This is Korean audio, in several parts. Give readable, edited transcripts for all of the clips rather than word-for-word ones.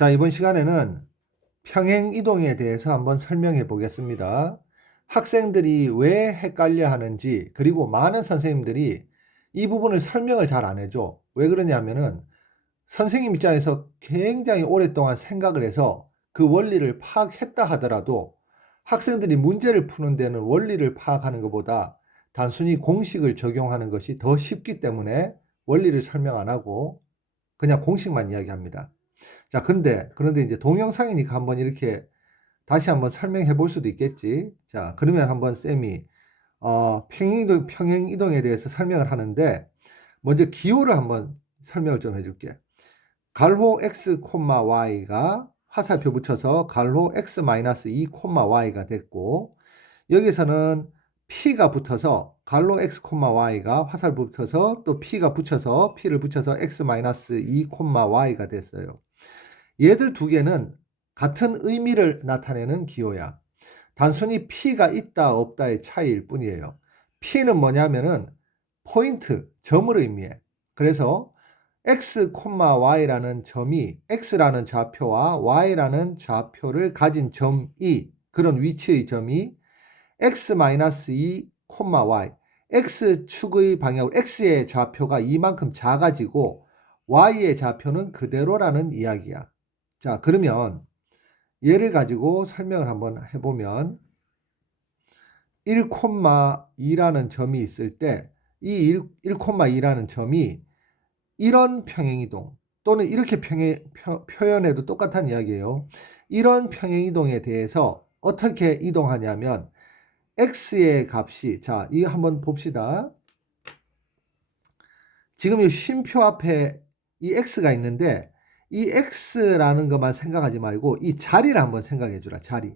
자, 이번 시간에는 평행 이동에 대해서 한번 설명해 보겠습니다. 학생들이 왜 헷갈려 하는지, 그리고 많은 선생님들이 이 부분을 설명을 잘 안 해줘. 왜 그러냐면은 선생님 입장에서 굉장히 오랫동안 생각을 해서 그 원리를 파악했다 하더라도 학생들이 문제를 푸는 데는 원리를 파악하는 것보다 단순히 공식을 적용하는 것이 더 쉽기 때문에 원리를 설명 안 하고 그냥 공식만 이야기합니다. 자, 그런데 이제 동영상이니까 한번 이렇게 다시 한번 설명해 볼 수도 있겠지. 자, 그러면 한번 쌤이 평행 이동에 대해서 설명을 하는데 먼저 기호를 한번 설명을 좀 해줄게. 가로 x, y가 화살표 붙여서 가로 x-2, y가 됐고, 여기서는 p가 붙어서 가로 x, y가 화살표 붙어서 또 p가 붙여서 p를 붙여서 x-2, y가 됐어요. 얘들 두 개는 같은 의미를 나타내는 기호야. 단순히 P가 있다 없다의 차이일 뿐이에요. P는 뭐냐면은 포인트, 점을 의미해. 그래서 x, y라는 점이 x라는 좌표와 y라는 좌표를 가진 점이 그런 위치의 점이 x-2, y x축의 방향으로 x의 좌표가 이만큼 작아지고 y의 좌표는 그대로라는 이야기야. 자, 그러면 얘를 가지고 설명을 한번 해보면 1,2라는 점이 있을 때 이 1,2라는 점이 이런 평행이동 또는 이렇게 표현해도 똑같은 이야기예요. 이런 평행이동에 대해서 어떻게 이동하냐면 x의 값이 자, 이거 한번 봅시다. 지금 이 쉼표 앞에 이 x가 있는데 이 x라는 것만 생각하지 말고 이 자리를 한번 생각해 주라. 자리.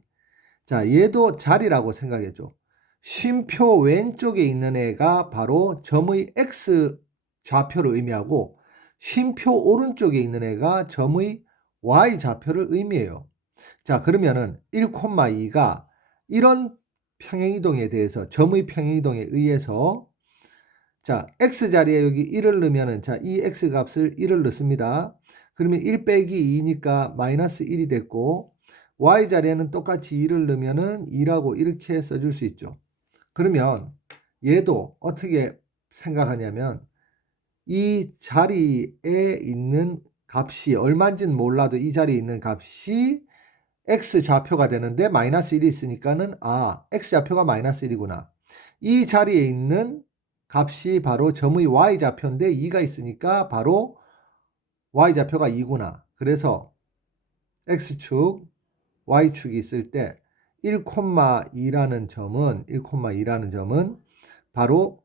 자, 얘도 자리라고 생각해 줘. 쉼표 왼쪽에 있는 애가 바로 점의 x 좌표를 의미하고 쉼표 오른쪽에 있는 애가 점의 y 좌표를 의미해요. 자, 그러면은 1,2가 이런 평행이동에 대해서 점의 평행이동에 의해서 자, x 자리에 여기 1을 넣으면은 자, 이 x 값을 1을 넣습니다. 그러면 1 빼기 2니까 마이너스 1이 됐고 y 자리에는 똑같이 2를 넣으면은 2라고 이렇게 써줄 수 있죠. 그러면 얘도 어떻게 생각하냐면 이 자리에 있는 값이 얼마인지는 몰라도 이 자리에 있는 값이 x 좌표가 되는데 마이너스 1이 있으니까는 x 좌표가 마이너스 1이구나. 이 자리에 있는 값이 바로 점의 y 좌표인데 2가 있으니까 바로 y 좌표가 2구나. 그래서 x축, y축이 있을 때 1,2라는 점은 바로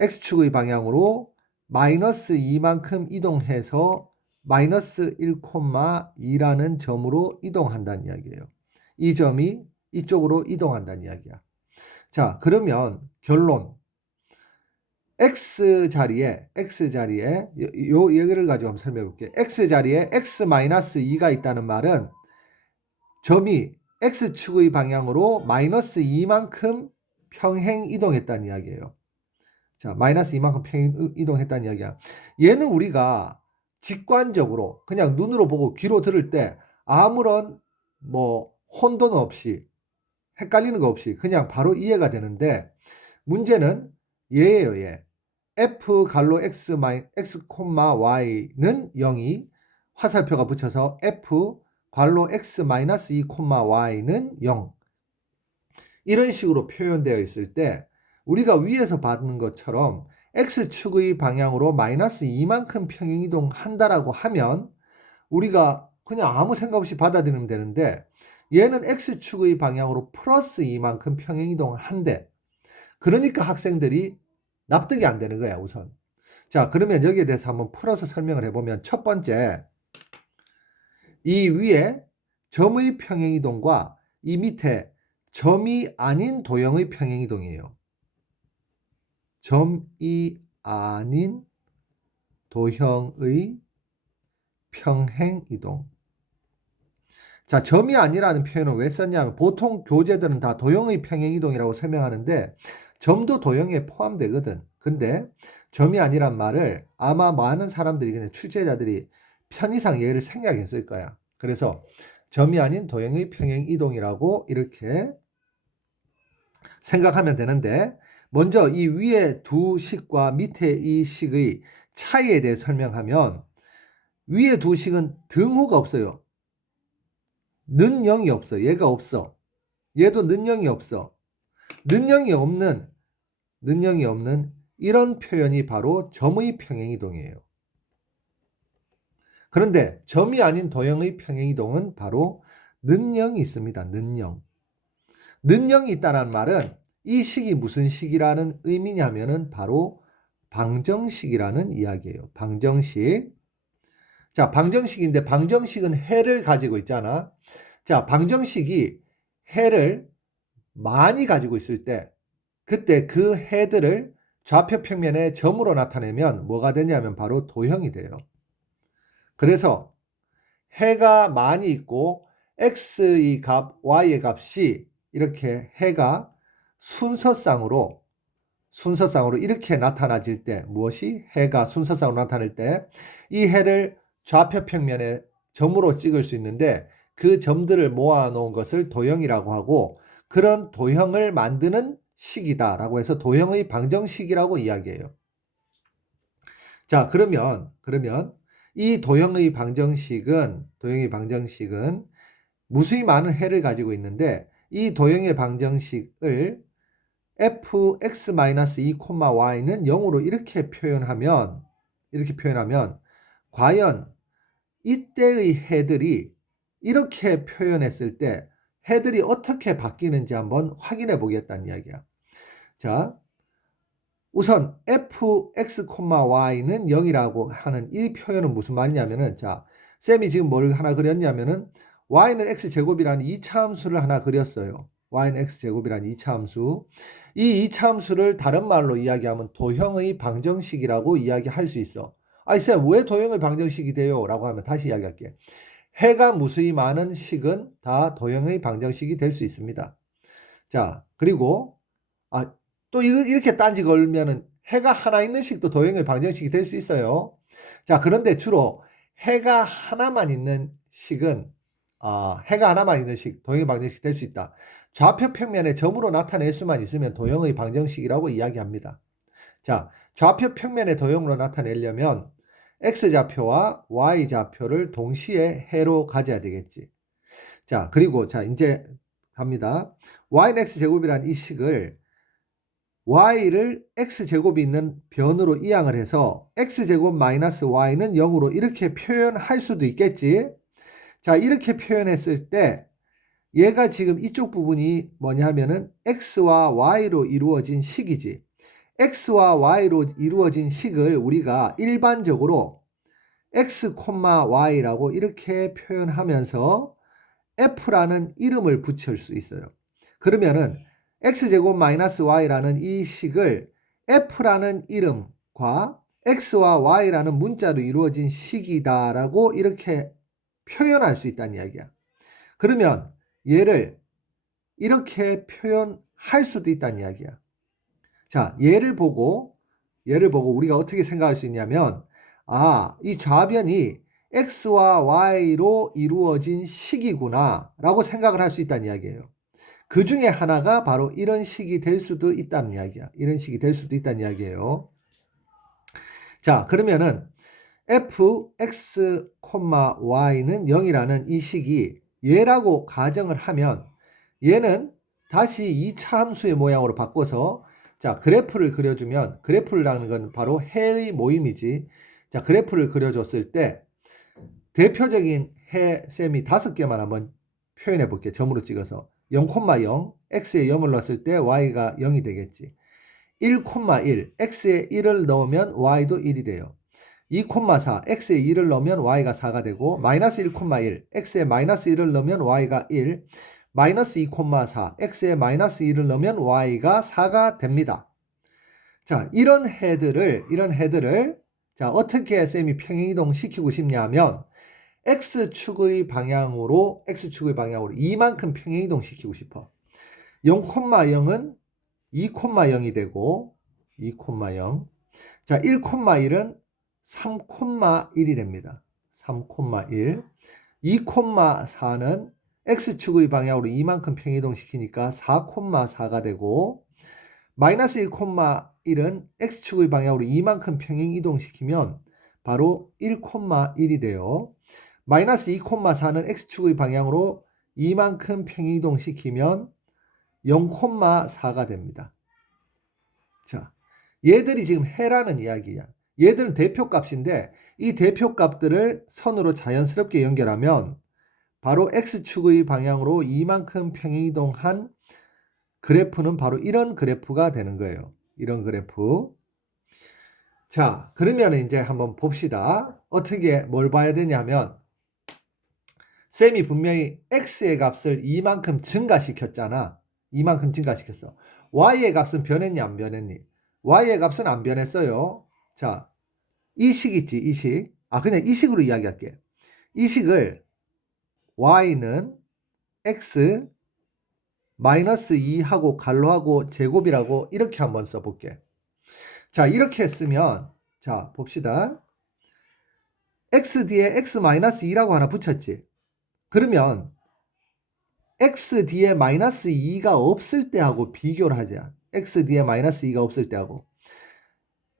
x축의 방향으로 마이너스 2만큼 이동해서 마이너스 1,2라는 점으로 이동한다는 이야기예요. 이 점이 이쪽으로 이동한다는 이야기야. 자, 그러면 결론. x자리에 요 얘기를 가지고 한번 설명해 볼게요. x자리에 x-2가 있다는 말은 점이 x축의 방향으로 마이너스 2만큼 평행 이동했다는 이야기예요. 자, 마이너스 2만큼 평행 이동했다는 이야기야. 얘는 우리가 직관적으로 그냥 눈으로 보고 귀로 들을 때 아무런 뭐 혼돈 없이 헷갈리는 거 없이 그냥 바로 이해가 되는데 문제는 얘예요, 얘. f 갈로 x, y는 0이 화살표가 붙여서 f 괄로 x 마이너스 2, y는 0 이런 식으로 표현되어 있을 때 우리가 위에서 받는 것처럼 x축의 방향으로 마이너스 2만큼 평행이동한다라고 하면 우리가 그냥 아무 생각 없이 받아들이면 되는데 얘는 x축의 방향으로 플러스 2만큼 평행이동한대. 그러니까 학생들이 납득이 안 되는 거야, 우선. 자, 그러면 여기에 대해서 한번 풀어서 설명을 해보면 첫 번째, 이 위에 점의 평행이동과 이 밑에 점이 아닌 도형의 평행이동이에요. 점이 아닌 도형의 평행이동. 자, 점이 아니라는 표현을 왜 썼냐면 보통 교재들은 다 도형의 평행이동이라고 설명하는데 점도 도형에 포함되거든. 근데 점이 아니란 말을 아마 많은 사람들이 그냥 출제자들이 편의상 얘를 생략했을 거야. 그래서 점이 아닌 도형의 평행 이동이라고 이렇게 생각하면 되는데, 먼저 이 위에 두 식과 밑에 이 식의 차이에 대해 설명하면, 위에 두 식은 등호가 없어요. 는 0이 없어. 얘가 없어. 얘도 는 0이 없어. 는 0이 없는 이런 표현이 바로 점의 평행이동이에요. 그런데 점이 아닌 도형의 평행이동은 바로 는 0이 있습니다. 는 0. 는 0이 있다는 말은 이 식이 무슨 식이라는 의미냐면은 바로 방정식이라는 이야기예요. 방정식. 자, 방정식인데 방정식은 해를 가지고 있잖아. 자, 방정식이 해를 많이 가지고 있을 때 그때 그 해들을 좌표 평면의 점으로 나타내면 뭐가 되냐면 바로 도형이 돼요. 그래서 해가 많이 있고 x의 값, y의 값이 이렇게 해가 순서상으로 이렇게 나타나질 때, 무엇이 해가 순서상으로 나타날 때 이 해를 좌표 평면에 점으로 찍을 수 있는데 그 점들을 모아놓은 것을 도형이라고 하고, 그런 도형을 만드는 식이다라고 해서 도형의 방정식이라고 이야기해요. 자, 그러면 이 도형의 방정식은 무수히 많은 해를 가지고 있는데, 이 도형의 방정식을 fx-2, y는 0으로 이렇게 표현하면 과연 이때의 해들이 이렇게 표현했을 때 해들이 어떻게 바뀌는지 한번 확인해 보겠다는 이야기야. 자, 우선 fx, y는 0이라고 하는 이 표현은 무슨 말이냐면은, 자, 쌤이 지금 뭘 하나 그렸냐면은 y는 x제곱이라는 2차 함수를 하나 그렸어요. y는 x제곱이라는 2차 함수. 이 2차 함수를 다른 말로 이야기하면 도형의 방정식이라고 이야기할 수 있어. 아이 쌤, 왜 도형의 방정식이 돼요? 라고 하면 다시 이야기할게. 해가 무수히 많은 식은 다 도형의 방정식이 될 수 있습니다. 자, 그리고 또 이렇게 딴지 걸면은 해가 하나 있는 식도 도형의 방정식이 될 수 있어요. 자, 그런데 주로 해가 하나만 있는 식은 도형의 방정식이 될 수 있다. 좌표 평면에 점으로 나타낼 수만 있으면 도형의 방정식이라고 이야기합니다. 자, 좌표 평면의 도형으로 나타내려면 x좌표와 y좌표를 동시에 해로 가져야 되겠지. 자, 그리고 이제 갑니다. y는 x제곱이라는 이 식을 y를 x제곱이 있는 변으로 이항을 해서 x제곱 마이너스 y는 0으로 이렇게 표현할 수도 있겠지. 자, 이렇게 표현했을 때 얘가 지금 이쪽 부분이 뭐냐 하면은 x와 y로 이루어진 식이지. x와 y로 이루어진 식을 우리가 일반적으로 x, y라고 이렇게 표현하면서 f라는 이름을 붙일 수 있어요. 그러면은 x제곱 마이너스 y라는 이 식을 f라는 이름과 x와 y라는 문자로 이루어진 식이다라고 이렇게 표현할 수 있다는 이야기야. 그러면 얘를 이렇게 표현할 수도 있다는 이야기야. 자, 얘를 보고 우리가 어떻게 생각할 수 있냐면, 이 좌변이 x와 y로 이루어진 식이구나 라고 생각을 할 수 있다는 이야기예요. 그 중에 하나가 바로 이런 식이 될 수도 있다는 이야기야. 이런 식이 될 수도 있다는 이야기예요. 자, 그러면은 fx, y는 0이라는 이 식이 얘라고 가정을 하면 얘는 다시 2차 함수의 모양으로 바꿔서, 자, 그래프를 그려주면, 그래프라는 건 바로 해의 모임이지. 자, 그래프를 그려줬을 때 대표적인 해 셈이 5개만 한번 표현해 볼게요. 점으로 찍어서 0,0, x에 0을 넣었을 때 y가 0이 되겠지. 1,1, x에 1을 넣으면 y도 1이 돼요. 2,4, x에 2를 넣으면 y가 4가 되고, 마이너스 1,1, x에 마이너스 1을 넣으면 y가 1, 마이너스 2,4, x에 마이너스 2를 넣으면 y가 4가 됩니다. 자, 이런 해들을 자, 어떻게 쌤이 평행이동 시키고 싶냐면 x축의 방향으로 이만큼 평행이동 시키고 싶어. 0,0은 2,0이 되고 2,0. 자, 1,1은 3,1이 됩니다. 3,1. 2,4는 x축의 방향으로 이만큼 평이동시키니까 4,4가 되고, 마이너스 1,1은 x축의 방향으로 이만큼 평행이동시키면 바로 1,1이 돼요. 마이너스 2,4는 x축의 방향으로 이만큼 평행이동시키면 0,4가 됩니다. 자, 얘들이 지금 해라는 이야기야. 얘들은 대표값인데 이 대표값들을 선으로 자연스럽게 연결하면 바로 x축의 방향으로 이만큼 평행이동한 그래프는 바로 이런 그래프가 되는 거예요. 이런 그래프. 자, 그러면 이제 한번 봅시다. 어떻게 뭘 봐야 되냐면 쌤이 분명히 x의 값을 이만큼 증가시켰잖아. 이만큼 증가시켰어. y의 값은 변했니 안 변했니? y의 값은 안 변했어요. 자, 이 식 있지, 이 식. 그냥 이 식으로 이야기할게. 이 식을 y는 x 마이너스 2하고 갈로하고 제곱이라고 이렇게 한번 써볼게. 자, 이렇게 쓰면 자, 봅시다. x 뒤에 x 마이너스 2라고 하나 붙였지. 그러면 x 뒤에 마이너스 2가 없을 때하고 비교를 하자. x 뒤에 마이너스 2가 없을 때하고.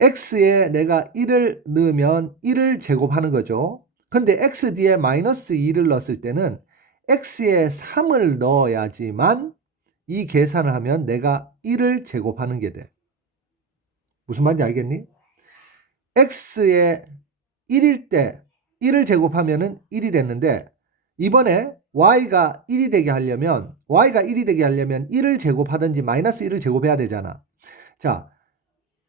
x에 내가 1을 넣으면 1을 제곱하는 거죠. 근데 x 뒤에 마이너스 2를 넣었을 때는 x에 3을 넣어야지만 이 계산을 하면 내가 1을 제곱하는 게 돼. 무슨 말인지 알겠니? x에 1일 때 1을 제곱하면은 1이 됐는데 이번에 y가 1이 되게 하려면 1을 제곱하든지 마이너스 1을 제곱해야 되잖아. 자,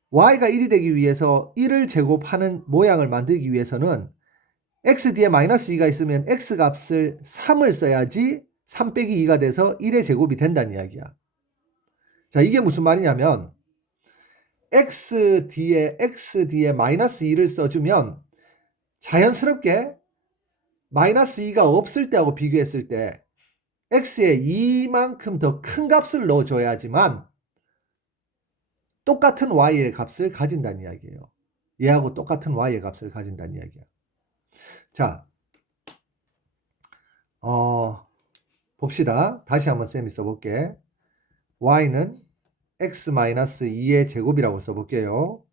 y가 1이 되기 위해서 1을 제곱하는 모양을 만들기 위해서는 x 뒤에 마이너스 2가 있으면 x 값을 3을 써야지 3 빼기 2가 돼서 1의 제곱이 된다는 이야기야. 자, 이게 무슨 말이냐면 x 뒤에 마이너스 2를 써주면 자연스럽게 마이너스 2가 없을 때하고 비교했을 때 x에 이만큼 더 큰 값을 넣어줘야지만 똑같은 y의 값을 가진다는 이야기예요. 얘하고 똑같은 y의 값을 가진다는 이야기야. 자, 봅시다. 다시 한번 쌤이 써볼게. y는 x-2의 제곱이라고 써볼게요.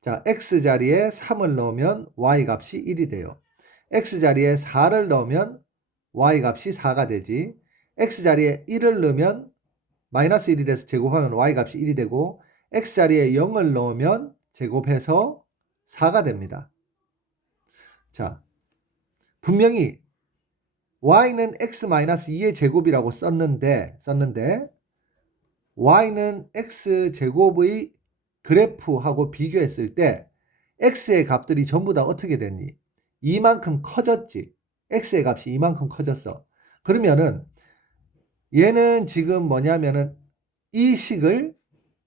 자, x자리에 3을 넣으면 y값이 1이 돼요. x자리에 4를 넣으면 y값이 4가 되지. x자리에 1을 넣으면 마이너스 1이 돼서 제곱하면 y값이 1이 되고 x자리에 0을 넣으면 제곱해서 4가 됩니다. 자, 분명히 y는 x-2의 제곱이라고 썼는데 y는 x제곱의 그래프하고 비교했을 때 x의 값들이 전부 다 어떻게 됐니? 이만큼 커졌지. x의 값이 이만큼 커졌어. 그러면은 얘는 지금 뭐냐면은 이 식을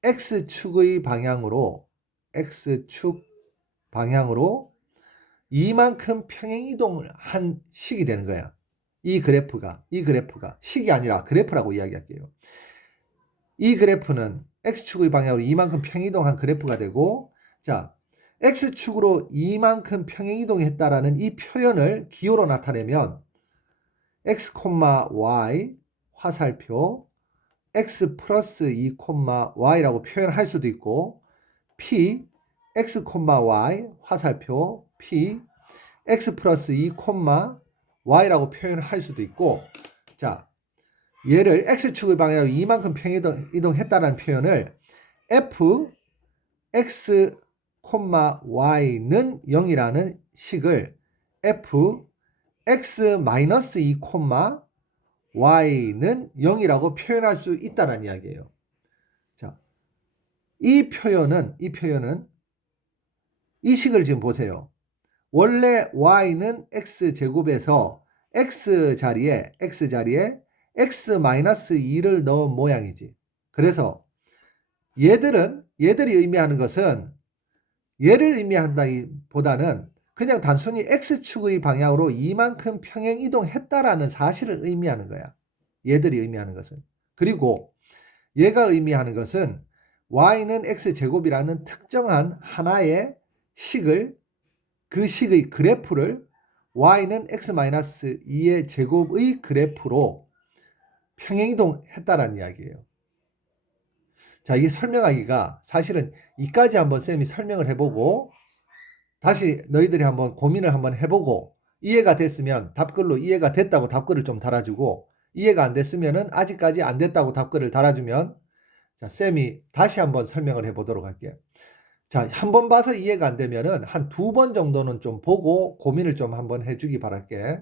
x축의 방향으로 이만큼 평행이동을 한 식이 되는 거야. 이 그래프가 식이 아니라 그래프라고 이야기할게요. 이 그래프는 x축의 방향으로 이만큼 평행이동한 그래프가 되고, 자, x축으로 이만큼 평행이동했다라는 이 표현을 기호로 나타내면 x, y 화살표 x 플러스 2, y라고 표현할 수도 있고, p x, y 화살표 p x 플러스 2, y라고 표현할 수도 있고, 자, 얘를 x축의 방향으로 이만큼 평행이동했다는 표현을 f x, y는 0이라는 식을 f x-2, y는 0이라고 표현할 수 있다는 이야기예요. 자, 이 표현은 이 식을 지금 보세요. 원래 y는 x제곱에서 x자리에 x-2를 넣은 모양이지. 그래서 얘들이 의미하는 것은 얘를 의미한다기보다는 그냥 단순히 x축의 방향으로 이만큼 평행 이동했다라는 사실을 의미하는 거야. 얘들이 의미하는 것은. 그리고 얘가 의미하는 것은 y는 x제곱이라는 특정한 하나의 식을, 그 식의 그래프를 y는 x-2의 제곱의 그래프로 평행이동했다라는 이야기예요. 자, 이게 설명하기가 사실은 이까지 한번 쌤이 설명을 해보고 다시 너희들이 한번 고민을 한번 해보고 이해가 됐으면 답글로 이해가 됐다고 답글을 좀 달아주고, 이해가 안 됐으면은 아직까지 안 됐다고 답글을 달아주면 자, 쌤이 다시 한번 설명을 해보도록 할게요. 자, 한 번 봐서 이해가 안 되면은 한 2번 정도는 좀 보고 고민을 좀 한번 해주기 바랄게.